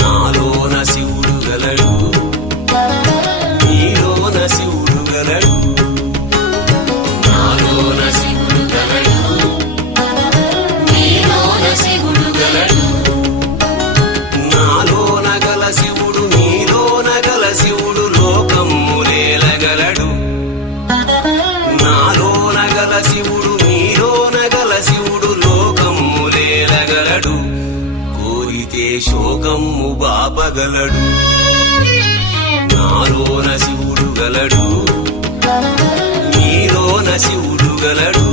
నాలోన శివుడు గలడు, నీలోన శివుడు గలడు. నాలోన శివుడు గలడు, నీలోన శివుడు గలడు. నాలోన గల శివుడు నీలోన గల శివుడు లోకమ్ములేలగలడు. నాలోన గల శివుడు నీలోన గల శివుడు లోకమ్ములేలగలడు. కోరితే శోకమ్ము బాపగలడు. నాలోన శివుడు గలడు, నీలోన శివుడు గలడు.